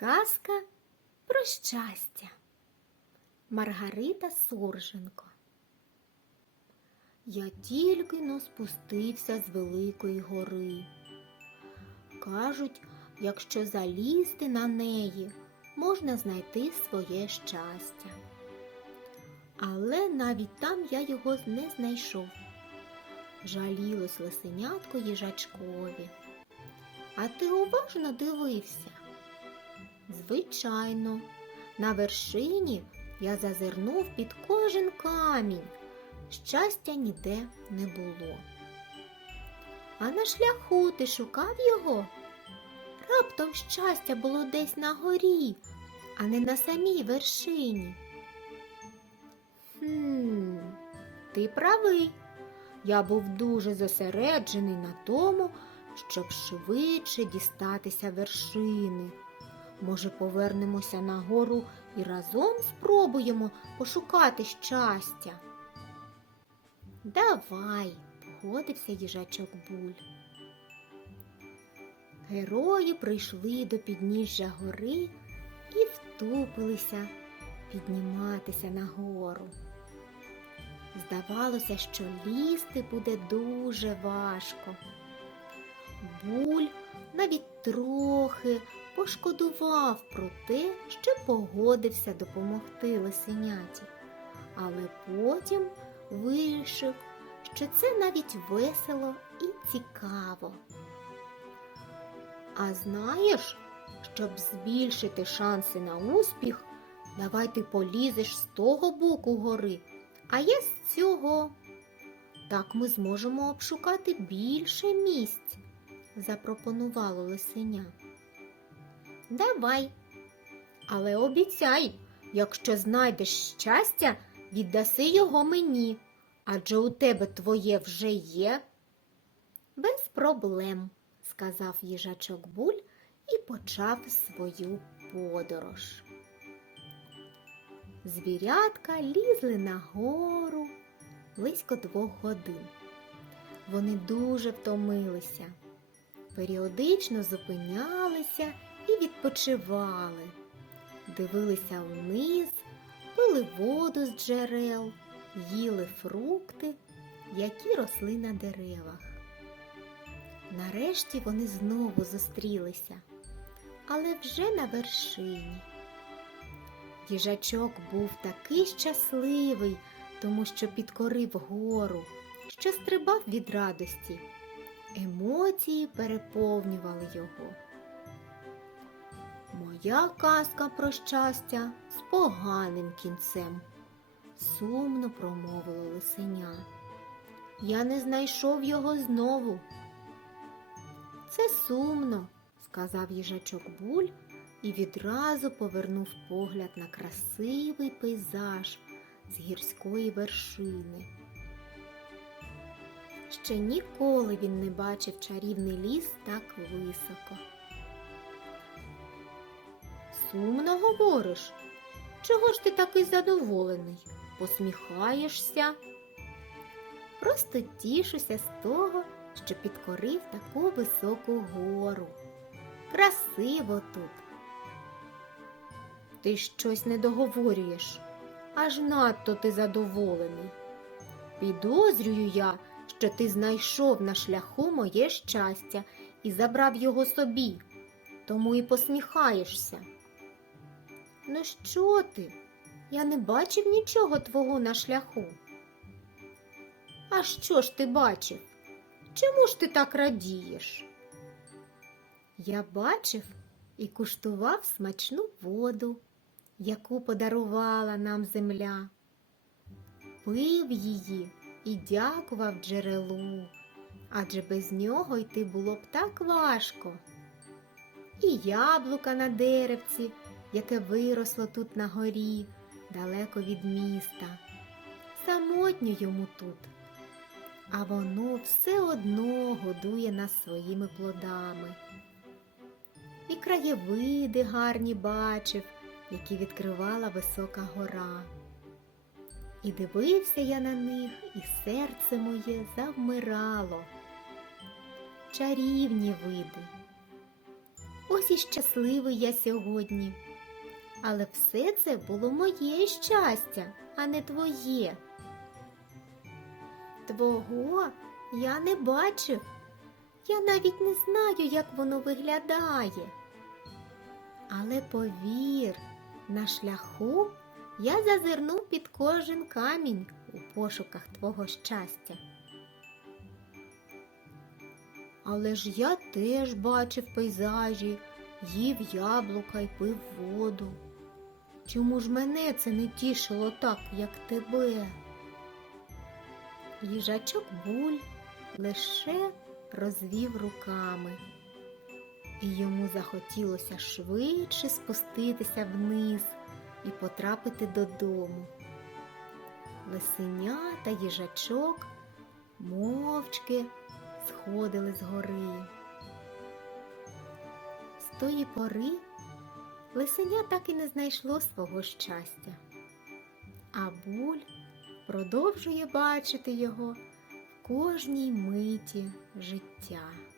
Казка про щастя. Маргарита Сурженко. Я тільки но спустився з Великої гори. Кажуть, якщо залізти на неї, можна знайти своє щастя. Але навіть там я його не знайшов. Жалілось лисенятко їжачкові. А ти уважно дивився? Звичайно, на вершині я зазирнув під кожен камінь. Щастя ніде не було. А на шляху ти шукав його? Раптом щастя було десь на горі, а не на самій вершині. Хм, ти правий. Я був дуже зосереджений на тому, щоб швидше дістатися вершини. Може, повернемося на гору і разом спробуємо пошукати щастя. Давай, погодився їжачок буль. Герої прийшли до підніжжя гори і втупилися підніматися на гору. Здавалося, що лізти буде дуже важко. Буль навіть трохи пошкодував про те, що погодився допомогти лисеняті, але потім вирішив, що це навіть весело і цікаво. А знаєш, щоб збільшити шанси на успіх, давай ти полізеш з того боку гори, а я з цього. Так ми зможемо обшукати більше місць, запропонувало лисеня. Давай. Але обіцяй, якщо знайдеш щастя, віддаси його мені, адже у тебе твоє вже є. Без проблем, сказав їжачок Буль і почав свою подорож. Звірятка лізли на гору близько двох годин. Вони дуже втомилися, періодично зупинялися і відпочивали, дивилися вниз, пили воду з джерел, їли фрукти, які росли на деревах. Нарешті вони знову зустрілися, але вже на вершині. Їжачок був такий щасливий, тому що підкорив гору, що стрибав від радості. Емоції переповнювали його. Моя казка про щастя з поганим кінцем, сумно промовило лисеня. Я не знайшов його знову. Це сумно, сказав їжачок Буль і відразу повернув погляд на красивий пейзаж з гірської вершини. Ще ніколи він не бачив чарівний ліс так високо. Сумно говориш? Чого ж ти такий задоволений? Посміхаєшся? Просто тішуся з того, що підкорив таку високу гору. Красиво тут. Ти щось не договорюєш, аж надто ти задоволений. Підозрюю я, що ти знайшов на шляху моє щастя і забрав його собі, тому і посміхаєшся. Ну що ти? Я не бачив нічого твого на шляху. А що ж ти бачив? Чому ж ти так радієш? Я бачив і куштував смачну воду, яку подарувала нам земля. Пив її і дякував джерелу, адже без нього йти було б так важко. І яблука на деревці, яке виросло тут на горі, далеко від міста. Самотньо йому тут а воно все одно годує нас своїми плодами. І краєвиди гарні бачив, які відкривала висока гора. І дивився я на них, і серце моє завмирало. Чарівні види. ось і щасливий я сьогодні. Але все це було моє щастя, а не твоє. Твого я не бачив. Я навіть не знаю, як воно виглядає. Але повір, на шляху я зазирнув під кожен камінь у пошуках твого щастя. Але ж я теж бачив пейзажі, їв яблука й пив воду. Чому ж мене це не тішило так, як тебе? Їжачок буль лише розвів руками, і йому захотілося швидше спуститися вниз і потрапити додому. Лисеня та їжачок мовчки сходили з гори. З тої пори лисеня так і не знайшло свого щастя, а буль продовжує бачити його в кожній миті життя.